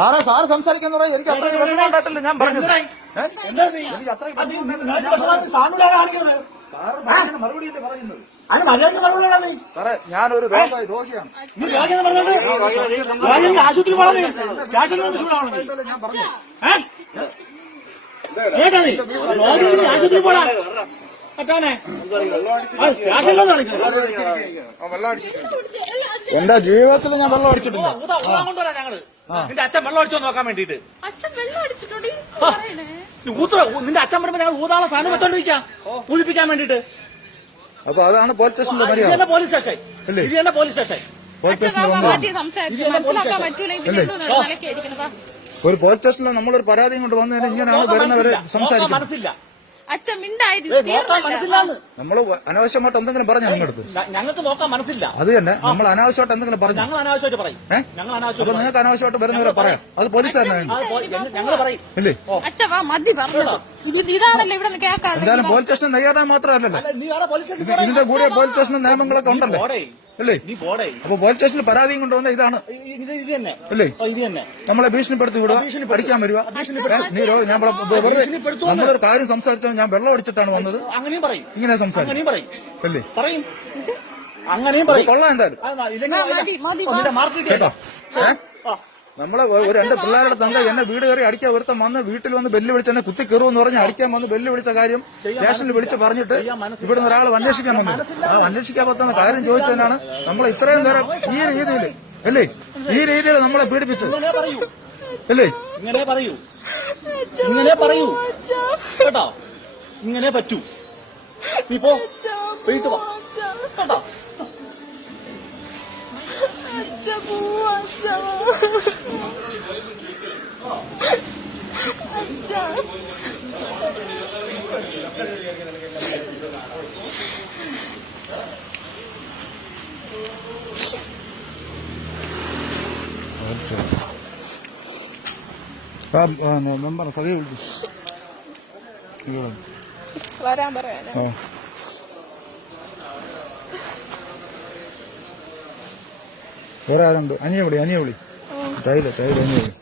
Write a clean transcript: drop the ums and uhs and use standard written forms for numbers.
Sir സംസാരിക്കുന്ന എനിക്ക് അത്ര വിഷമമുണ്ടായിട്ടില്ല. ഞാൻ പറഞ്ഞത് മറുപടിയല്ലേ പറയുന്നത്. സാറേ ഞാനൊരു രോഗിയാണ്. ആശുപത്രി ആശുപത്രി പോടാ എന്റെ ജീവിതത്തിൽ ഞാൻ വെള്ളം അടിച്ചിട്ടില്ല. നിന്റെ അച്ഛൻ വെള്ളം അടിച്ചോ നോക്കാൻ വേണ്ടിട്ട് നിന്റെ അച്ഛൻ പറയുമ്പോ ഞങ്ങൾ ഊതാളെ സാധനം വെച്ചോണ്ടിരിക്കാം പൂജിപ്പിക്കാൻ വേണ്ടിട്ട്. അപ്പൊ അതാണ് പോലീസ് സ്റ്റേഷന്റെ ഇത് തന്നെ പോലീസ് സ്റ്റേഷൻ. ഇത് തന്നെ പോലീസ് സ്റ്റേഷൻ. ഒരു പോലീസ് സ്റ്റേഷനിൽ നമ്മളൊരു പരാതിയും കൊണ്ട് വന്നതിന് ഇങ്ങനെയാണ് വരുന്നവര് സംസാരിക്കുന്നത്. മനസ്സില്ല നമ്മള് അനാവശ്യമായിട്ട് എന്തെങ്കിലും പറഞ്ഞു നിങ്ങളടുത്ത്. ഞങ്ങൾക്ക് നോക്കാൻ മനസ്സില്ല. അത് തന്നെ നമ്മൾ അനാവശ്യമായിട്ട് എന്തെങ്കിലും പറഞ്ഞു. ഞങ്ങൾ അനാവശ്യമായിട്ട് പറയും. അപ്പൊ നിങ്ങൾക്ക് അനാവശ്യമായിട്ട് വരുന്നവരെ പറയാം. അത് പോലീസ് തന്നെ ഞങ്ങൾ പറയും. ഇല്ലേ ഇതാണല്ലോ ഇവിടെ കേൾക്കാം. എന്തായാലും പോലീസ് സ്റ്റേഷൻ നെയ്യാറാൻ മാത്രമല്ലല്ലോ, ഇതിന്റെ കൂടെ പോലീസ് സ്റ്റേഷൻ നിയമങ്ങളൊക്കെ ഉണ്ടല്ലോ അല്ലേ. അപ്പൊ പോലീസ് സ്റ്റേഷനിൽ പരാതിയും കൊണ്ടുവന്ന ഇതാണ് അല്ലേ. നമ്മളെ ഭീഷണിപ്പെടുത്തി വിടുക, പഠിക്കാൻ വരിക. നമ്മളൊരു കാര്യം സംസാരിച്ചാൽ ഞാൻ വെള്ളം അടിച്ചിട്ടാണ് വന്നത് അങ്ങനെയും പറയും. ഇങ്ങനെ സംസാരിക്കും അല്ലേ. പറയും അങ്ങനെയും പറയും. കൊള്ളാം എന്തായാലും കേട്ടോ. നമ്മളെ എന്റെ പിള്ളേരുടെ തങ്ക എന്നെ വീട് കയറി അടിക്കാൻ ഒരുത്തം വന്ന് വീട്ടിൽ വന്ന് ബെല്ല് വിളിച്ച് എന്നെ കുത്തി കയറുമെന്ന് പറഞ്ഞ് അടിക്കാൻ വന്ന് ബെല്ല് വിളിച്ച കാര്യം സ്റ്റേഷനിൽ വിളിച്ച് പറഞ്ഞിട്ട് ഇവിടുന്ന് ഒരാൾ അന്വേഷിക്കാൻ വന്നു. ആ അന്വേഷിക്കാൻ പറ്റുന്ന കാര്യം ചോദിച്ചതിനാണ് നമ്മളെ ഇത്രയും നേരം ഈ രീതിയിൽ അല്ലേ, ഈ രീതിയിൽ നമ്മളെ പീഡിപ്പിച്ചത് അല്ലേ. ഇങ്ങനെ പറയൂ, ഇങ്ങനെ പറയൂ കേട്ടോ, ഇങ്ങനെ പറ്റൂ. നീ പോ വീട്ടു പോ കേട്ടോ. മെമ്പർ സതി വരാൻ പറയാ. വേറെ ആരുണ്ട്? അനിയ വിളി ടൈല് അനിയ വിളി.